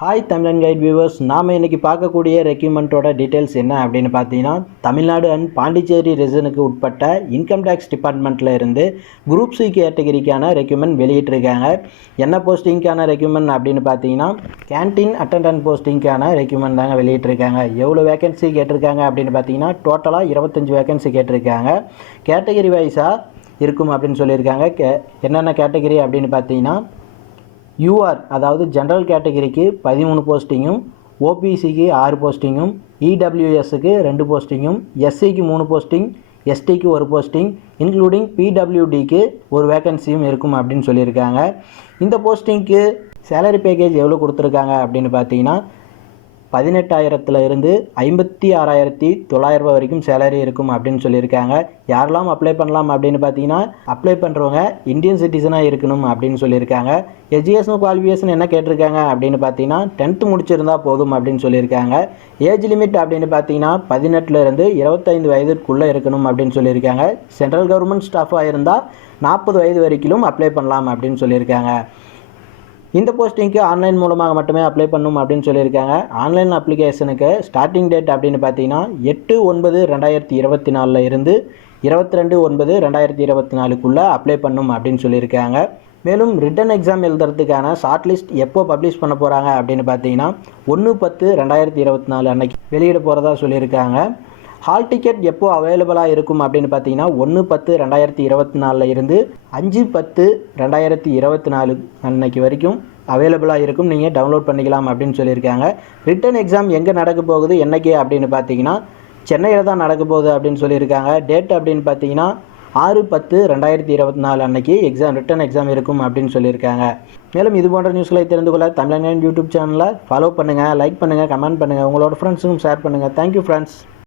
Hi தமிழன் guide viewers நாம் இன்றைக்கி பார்க்கக்கூடிய ரெக்யூமெண்ட்டோட டீட்டெயில்ஸ் என்ன அப்படின்னு பார்த்தீங்கன்னா தமிழ்நாடு அண்ட் பாண்டிச்சேரி ரிசனுக்கு உட்பட்ட இன்கம் டேக்ஸ் டிபார்ட்மெண்ட்டில் இருந்து குரூப் சி கேட்டகரிக்கான ரெக்யூமெண்ட் வெளியிட்டிருக்காங்க. என்ன போஸ்டிங்க்கான ரெக்யூமெண்ட் அப்படின்னு பார்த்தீங்கன்னா கேன்டீன் அட்டண்டன்ட் போஸ்டிங்க்கான ரெக்யூமெண்ட் தாங்க வெளியிட்டிருக்காங்க. எவ்வளோ வேகன்சி கேட்டிருக்காங்க அப்படின்னு பார்த்தீங்கன்னா டோட்டலாக இருபத்தஞ்சி வேகன்சி கேட்டிருக்காங்க. கேட்டகரி வைஸாக இருக்கும் அப்படின்னு சொல்லியிருக்காங்க. கே என்னென்ன கேட்டகரி அப்படின்னு பார்த்தீங்கன்னா யூஆர் அதாவது ஜென்ரல் கேட்டகரிக்கு பதிமூணு போஸ்டிங்கும் ஓபிசிக்கு ஆறு போஸ்டிங்கும் இடபிள்யூஎஸ்க்கு ரெண்டு போஸ்டிங்கும் எஸ்சிக்கு மூணு போஸ்டிங் எஸ்டிக்கு ஒரு போஸ்டிங் இன்க்ளூடிங் பிடபிள்யூடிக்கு ஒரு வேக்கன்சியும் இருக்கும் அப்படின்னு சொல்லியிருக்காங்க. இந்த போஸ்டிங்க்கு சேலரி பேக்கேஜ் எவ்வளோ கொடுத்துருக்காங்க அப்படின்னு பார்த்தீங்கன்னா பதினெட்டாயிரத்துல இருந்து ஐம்பத்தி ஆறாயிரத்தி தொள்ளாயிரம் ரூபாய் வரைக்கும் சேலரி இருக்கும் அப்படின்னு சொல்லியிருக்காங்க. யாரெல்லாம் அப்ளை பண்ணலாம் அப்படின்னு பார்த்தீங்கன்னா அப்ளை பண்ணுறவங்க இந்தியன் சிட்டிசனாக இருக்கணும் அப்படின்னு சொல்லியிருக்காங்க. எஜுகேஷன் குவாலிஃபிகேஷன் என்ன கேட்டிருக்காங்க அப்படின்னு பார்த்தீங்கன்னா டென்த்து முடிச்சிருந்தா போதும் அப்படின்னு சொல்லியிருக்காங்க. ஏஜ் லிமிட் அப்படின்னு பார்த்தீங்கன்னா பதினெட்டுலேருந்து இருபத்தைந்து வயதுக்குள்ளே இருக்கணும் அப்படின்னு சொல்லியிருக்காங்க. சென்ட்ரல் கவர்மெண்ட் ஸ்டாஃபாக இருந்தால் நாற்பது வயது வரைக்கும் அப்ளை பண்ணலாம் அப்படின்னு சொல்லியிருக்காங்க. இந்த போஸ்டிங்க்கு ஆன்லைன் மூலமாக மட்டுமே அப்ளை பண்ணும் அப்படின்னு சொல்லியிருக்காங்க. ஆன்லைன் அப்ளிகேஷனுக்கு ஸ்டார்டிங் டேட் அப்படின்னு பார்த்தீங்கன்னா எட்டு ஒன்பது ரெண்டாயிரத்தி இருபத்தி நாலில் இருந்து இருபத்தி ரெண்டு ஒன்பது ரெண்டாயிரத்தி இருபத்தி நாலுக்குள்ளே அப்ளை பண்ணும் அப்படின்னு சொல்லியிருக்காங்க. மேலும் ரிட்டன் எக்ஸாம் எழுதுறதுக்கான ஷார்ட் லிஸ்ட் எப்போ பப்ளிஷ் பண்ண போகிறாங்க அப்படின்னு பார்த்தீங்கன்னா ஒன்று பத்து ரெண்டாயிரத்தி இருபத்தி நாலு அன்னைக்கு வெளியிட போகிறதா சொல்லியிருக்காங்க. ஹால் டிக்கெட் எப்போ அவைலபிளாக இருக்கும் அப்படின்னு பார்த்தீங்கன்னா ஒன்று பத்து ரெண்டாயிரத்தி இருபத்தி நாலில் இருந்து அஞ்சு பத்து ரெண்டாயிரத்தி இருபத்தி நாலு அன்னைக்கு வரைக்கும் அவைலபிளாக இருக்கும். நீங்கள் டவுன்லோட் பண்ணிக்கலாம் அப்படின்னு சொல்லியிருக்காங்க. ரிட்டன் எக்ஸாம் எங்கே நடக்க போகுது என்றைக்கு அப்படின்னு பார்த்தீங்கன்னா சென்னையில் தான் நடக்க போகுது அப்படின்னு சொல்லியிருக்காங்க. டேட் அப்படின்னு பார்த்தீங்கன்னா ஆறு பத்து ரெண்டாயிரத்தி இருபத்தி நாலு அன்னைக்கு எக்ஸாம் ரிட்டன் எக்ஸாம் இருக்கும் அப்படின்னு சொல்லியிருக்காங்க. மேலும் இது போன்ற நியூஸ்களை தெரிந்து கொள்ள தமிழன் யூடியூப் சேனலை ஃபாலோ பண்ணுங்கள் லைக் பண்ணுங்கள் கமெண்ட் பண்ணுங்கள் உங்களோட ஃப்ரெண்ட்ஸுக்கும் ஷேர் பண்ணுங்கள் தேங்க்யூ ஃப்ரெண்ட்ஸ்